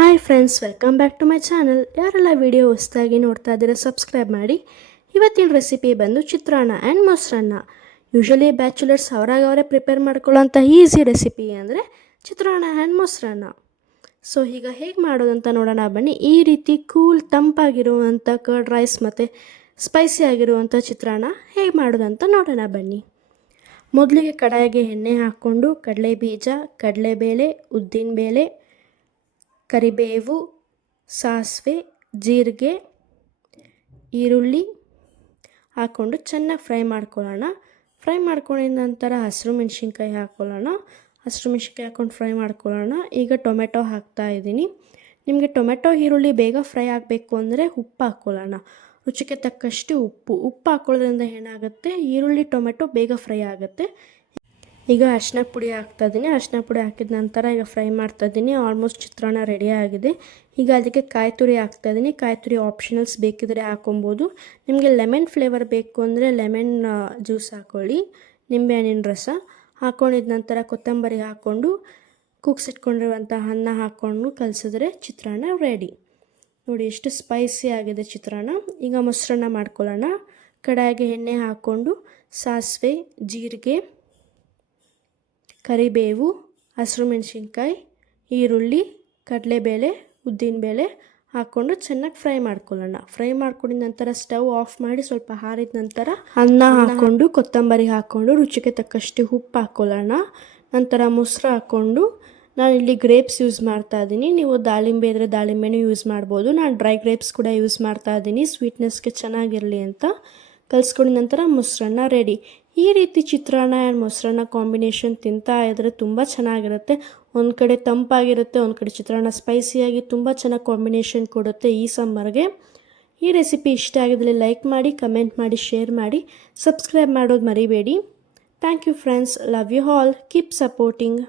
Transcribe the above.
Hi friends, welcome back to my channel. ಯಾರೆಲ್ಲ video ಹೊಸದಾಗಿ ನೋಡ್ತಾ ಇದ್ದೀರಾ ಸಬ್ಸ್ಕ್ರೈಬ್ ಮಾಡಿ. ಇವತ್ತಿನ ರೆಸಿಪಿ ಬಂದು chitranna and mosaranna. Usually bachelors ಅವರೇ ಪ್ರಿಪೇರ್ ಮಾಡ್ಕೊಳ್ಳೋಂಥ ಈಸಿ ರೆಸಿಪಿ ಅಂದರೆ ಚಿತ್ರಾನ್ನ ಆ್ಯಂಡ್ ಮೊಸರನ್ನ. ಸೊ ಈಗ ಹೇಗೆ ಮಾಡೋದಂತ ನೋಡೋಣ ಬನ್ನಿ. ಈ ರೀತಿ ಕೂಲ್ ತಂಪಾಗಿರುವಂಥ ಕರ್ಡ್ ರೈಸ್ ಮತ್ತು ಸ್ಪೈಸಿ ಆಗಿರುವಂಥ ಚಿತ್ರಾನ್ನ ಹೇಗೆ ಮಾಡೋದಂತ ನೋಡೋಣ ಬನ್ನಿ. ಮೊದಲಿಗೆ ಕಡಾಯಿಗೆ ಎಣ್ಣೆ ಹಾಕ್ಕೊಂಡು ಕಡಲೆ ಬೀಜ, ಕಡಲೆಬೇಳೆ, ಉದ್ದಿನಬೇಳೆ, ಕರಿಬೇವು, ಸಾಸಿವೆ, ಜೀರಿಗೆ, ಈರುಳ್ಳಿ ಹಾಕ್ಕೊಂಡು ಚೆನ್ನಾಗಿ ಫ್ರೈ ಮಾಡ್ಕೊಳ್ಳೋಣ. ಫ್ರೈ ಮಾಡ್ಕೊಂಡಿದ ನಂತರ ಹಸಿರು ಮೆಣಸಿನ್ಕಾಯಿ ಹಾಕ್ಕೊಳ್ಳೋಣ. ಹಸಿರು ಮೆಣಸಿನ್ಕಾಯಿ ಹಾಕ್ಕೊಂಡು ಫ್ರೈ ಮಾಡ್ಕೊಳ್ಳೋಣ. ಈಗ ಟೊಮೆಟೊ ಹಾಕ್ತಾಯಿದ್ದೀನಿ. ನಿಮಗೆ ಟೊಮೆಟೊ ಈರುಳ್ಳಿ ಬೇಗ ಫ್ರೈ ಆಗಬೇಕು ಅಂದರೆ ಉಪ್ಪು ಹಾಕ್ಕೊಳ್ಳೋಣ. ರುಚಿಗೆ ತಕ್ಕಷ್ಟು ಉಪ್ಪು ಹಾಕ್ಕೊಳ್ಳೋದ್ರಿಂದ ಏನಾಗುತ್ತೆ, ಈರುಳ್ಳಿ ಟೊಮೆಟೊ ಬೇಗ ಫ್ರೈ ಆಗುತ್ತೆ. ಈಗ ಅರಿಶಿನ ಪುಡಿ ಹಾಕ್ತಾಯಿದ್ದೀನಿ. ಅರಿಶಿನ ಪುಡಿ ಹಾಕಿದ ನಂತರ ಈಗ ಫ್ರೈ ಮಾಡ್ತಾಯಿದ್ದೀನಿ. ಆಲ್ಮೋಸ್ಟ್ ಚಿತ್ರಾನ್ನ ರೆಡಿ ಆಗಿದೆ. ಈಗ ಅದಕ್ಕೆ ಕಾಯಿ ತುರಿ ಹಾಕ್ತಾಯಿದ್ದೀನಿ. ಕಾಯಿ ತುರಿ ಆಪ್ಷನಲ್ಸ್, ಬೇಕಿದ್ರೆ ಹಾಕೊಬೋದು. ನಿಮಗೆ ಲೆಮನ್ ಫ್ಲೇವರ್ ಬೇಕು ಅಂದರೆ ಲೆಮನ್ ಜ್ಯೂಸ್ ಹಾಕ್ಕೊಳ್ಳಿ, ನಿಂಬೆಹಣ್ಣಿನ ರಸ ಹಾಕ್ಕೊಂಡಿದ ನಂತರ ಕೊತ್ತಂಬರಿ ಹಾಕ್ಕೊಂಡು ಕೂಗ್ಸಿಟ್ಕೊಂಡಿರುವಂಥ ಅನ್ನ ಹಾಕ್ಕೊಂಡು ಕಲಸಿದ್ರೆ ಚಿತ್ರಾನ್ನ ರೆಡಿ. ನೋಡಿ ಎಷ್ಟು ಸ್ಪೈಸಿ ಆಗಿದೆ ಚಿತ್ರಾನ್ನ. ಈಗ ಮೊಸರನ್ನ ಮಾಡ್ಕೊಳ್ಳೋಣ. ಕಡಾಯಿಗೆ ಎಣ್ಣೆ ಹಾಕ್ಕೊಂಡು ಸಾಸಿವೆ, ಜೀರಿಗೆ, ಕರಿಬೇವು, ಹಸಿರು ಮೆಣಸಿನ್ಕಾಯಿ, ಈರುಳ್ಳಿ, ಕಡಲೆಬೇಳೆ, ಉದ್ದಿನಬೇಳೆ ಹಾಕ್ಕೊಂಡು ಚೆನ್ನಾಗಿ ಫ್ರೈ ಮಾಡ್ಕೊಳ್ಳೋಣ. ಫ್ರೈ ಮಾಡ್ಕೊಂಡಿದ ನಂತರ ಸ್ಟವ್ ಆಫ್ ಮಾಡಿ ಸ್ವಲ್ಪ ಆರಿದ ನಂತರ ಅನ್ನ ಹಾಕ್ಕೊಂಡು ಕೊತ್ತಂಬರಿ ಹಾಕ್ಕೊಂಡು ರುಚಿಗೆ ತಕ್ಕಷ್ಟು ಉಪ್ಪು ಹಾಕ್ಕೊಳ್ಳೋಣ. ನಂತರ ಮೊಸರು ಹಾಕ್ಕೊಂಡು, ನಾನಿಲ್ಲಿ ಗ್ರೇಪ್ಸ್ ಯೂಸ್ ಮಾಡ್ತಾ ಇದ್ದೀನಿ. ನೀವು ದಾಳಿಂಬೆ ಇದ್ದರೆ ದಾಳಿಂಬೆನೂ ಯೂಸ್ ಮಾಡ್ಬೋದು. ನಾನು ಡ್ರೈ ಗ್ರೇಪ್ಸ್ ಕೂಡ ಯೂಸ್ ಮಾಡ್ತಾ ಇದ್ದೀನಿ, ಸ್ವೀಟ್ನೆಸ್ಗೆ ಚೆನ್ನಾಗಿರಲಿ ಅಂತ. ಕಲಿಸ್ಕೊಂಡಿದ ನಂತರ ಮೊಸರನ್ನ ರೆಡಿ. ಈ ರೀತಿ ಚಿತ್ರಾನ್ನ ಆ್ಯಂಡ್ ಮೊಸರನ್ನ ಕಾಂಬಿನೇಷನ್ ತಿಂತಾ ಇದ್ದರೆ ತುಂಬ ಚೆನ್ನಾಗಿರುತ್ತೆ. ಒಂದು ಕಡೆ ತಂಪಾಗಿರುತ್ತೆ, ಒಂದು ಕಡೆ ಚಿತ್ರಾನ್ನ ಸ್ಪೈಸಿಯಾಗಿ ತುಂಬ ಚೆನ್ನಾಗಿ ಕಾಂಬಿನೇಷನ್ ಕೊಡುತ್ತೆ ಈ ಸಮ್ಮರ್ಗೆ. ಈ ರೆಸಿಪಿ ಇಷ್ಟ ಆಗಿದ್ದರೆ ಲೈಕ್ ಮಾಡಿ, ಕಮೆಂಟ್ ಮಾಡಿ, ಶೇರ್ ಮಾಡಿ, ಸಬ್ಸ್ಕ್ರೈಬ್ ಮಾಡೋದು ಮರಿಬೇಡಿ. Thank you friends. Love you all. Keep supporting.